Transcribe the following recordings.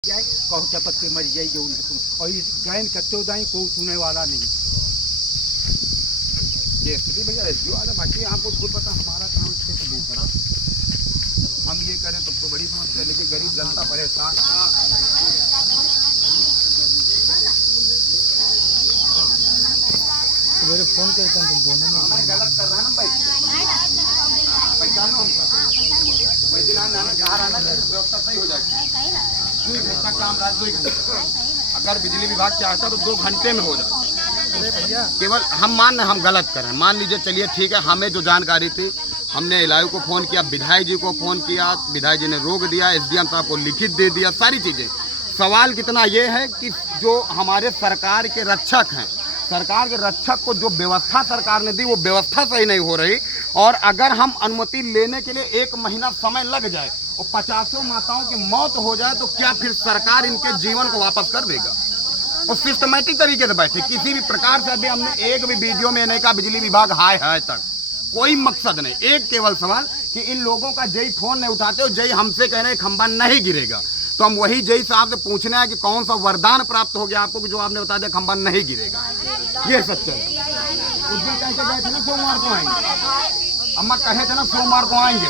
जाए कहूँ चपक के मर जाए जो उन्हें तुम और गैन कत्तो दाई कोई सुने वाला नहीं। ये स्थिति भैया रेस्क्यू वाला बाकी आपको खुद पता हमारा काम क्षेत्र दूसरा हम ये करें तब तो बड़ी समस्या, लेकिन गरीब जनता परेशान। मेरे फोन करते हैं तुम बोलने में गलत कर रहा है ना भाई, पहचानो वही दिन आना व्यवस्था सही हो जाएगी। काम रात 2 घंटे, अगर बिजली विभाग चाहता तो 2 घंटे में हो जाए। केवल हम हम गलत कर रहे हैं, मान लीजिए, चलिए ठीक है, हमें जो जानकारी थी हमने एलआईयू को फ़ोन किया, विधायक जी को फ़ोन किया, विधायक जी ने रोक दिया, एसडीएम साहब को लिखित दे दिया, सारी चीज़ें। सवाल कितना ये है कि जो हमारे सरकार के रक्षक हैं, सरकार के रक्षक को जो व्यवस्था सरकार ने दी वो व्यवस्था सही नहीं हो रही, और अगर हम अनुमति लेने के लिए 1 महीना समय लग जाए और 50 माताओं की मौत हो जाए तो क्या फिर सरकार इनके जीवन को वापस कर देगा? और सिस्टमेटिक तरीके से बैठे, किसी भी प्रकार से अभी हमने एक भी वीडियो में नहीं कहा बिजली विभाग हाय हाय तक, कोई मकसद नहीं। एक केवल सवाल कि इन लोगों का जय फोन नहीं उठाते हो, जय हमसे कह रहे हैं खंबा नहीं गिरेगा, तो हम वही जय साहब से पूछना है कि कौन सा वरदान प्राप्त हो गया आपको कि जो आपने बता दिया खंबा नहीं गिरेगा। ये सच्चाई। उस दिन कैसे गए थे ना, सोमवार को आएंगे, अम्मा कहे थे ना सोमवार को आएंगे।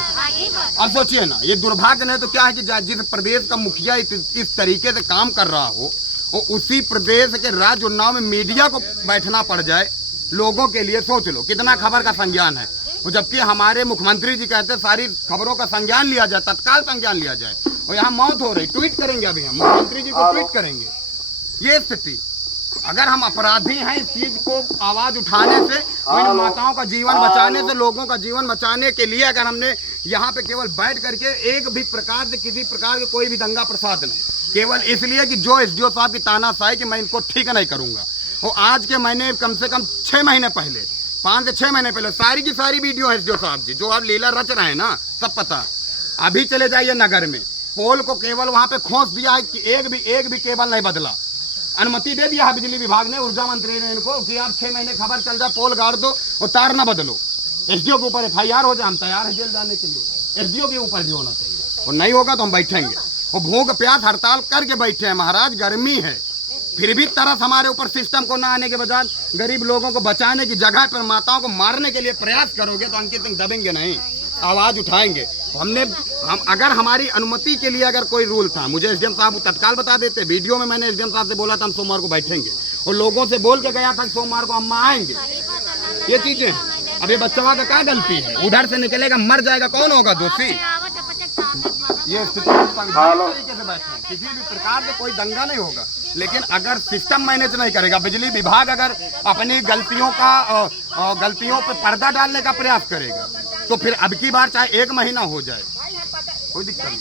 और सोचिए ना, ये दुर्भाग्य नहीं तो क्या है कि जिस प्रदेश का मुखिया इस तरीके से काम कर रहा हो और उसी प्रदेश के राज्य चुनाव में मीडिया को बैठना पड़ जाए लोगों के लिए। सोच लो कितना खबर का संज्ञान है, जबकि हमारे मुख्यमंत्री जी कहते हैं सारी खबरों का संज्ञान लिया जाए, तत्काल संज्ञान लिया जाए, और यहाँ मौत हो रही, ट्वीट करेंगे अभी हम मुख्यमंत्री जी को ट्वीट करेंगे। ये स्थिति, अगर हम अपराधी हैं इस चीज को आवाज उठाने से, इन माताओं का जीवन बचाने से, लोगों का जीवन बचाने के लिए, अगर हमने यहाँ पे केवल बैठ करके एक भी प्रकार से किसी प्रकार के कोई भी दंगा प्रसाद नहीं, केवल इसलिए कि जो एसडीओ साहब की तानाशाही कि मैं इनको ठीक नहीं करूंगा। और आज के महीने कम से कम 6 महीने पहले, 5 से 6 महीने पहले सारी की सारी वीडियो एसडीओ साहब जी जो आप लीला रच रहे हैं ना, सब पता। अभी चले जाइए नगर में, पोल को केवल वहां पे खोस दिया है कि एक भी केबल नहीं बदला। अनुमति दे दिया है बिजली विभाग ने, ऊर्जा मंत्री ने इनको कि आप 6 महीने खबर चल जाए, पोल गाड़ दो और तार ना बदलो। एसडीओ के ऊपर FIR हो जाए, हम तैयार है जेल जाने के लिए। एसडीओ के ऊपर भी होना चाहिए, और नहीं होगा तो हम बैठेंगे और भूख प्यास हड़ताल करके बैठे हैं। महाराज गर्मी है, फिर भी तरस हमारे ऊपर सिस्टम को ना आने के बजाय गरीब लोगों को बचाने की जगह पर माताओं को मारने के लिए प्रयास करोगे तो अंकित सिंह दबेंगे नहीं, आवाज उठाएंगे। हम अगर हमारी अनुमति के लिए अगर कोई रूल था, मुझे एसडीएम साहब तत्काल बता देते। वीडियो में मैंने एसडीएम साहब से बोला था हम सोमवार को बैठेंगे, और लोगों से बोल के गया था कि सोमवार को अम्मा आएंगे। ये चीजें, अब ये बच्चवा का क्या गलती है? उधर से निकलेगा मर जाएगा, कौन होगा दोषी? ये स्थिति तरीके से बैठे हैं, किसी भी प्रकार से कोई दंगा नहीं होगा। लेकिन अगर सिस्टम मैनेज नहीं करेगा, बिजली विभाग अगर अपनी गलतियों पर पर्दा डालने का प्रयास करेगा, तो फिर अब की बार चाहे 1 महीना हो जाए, कोई दिक्कत नहीं।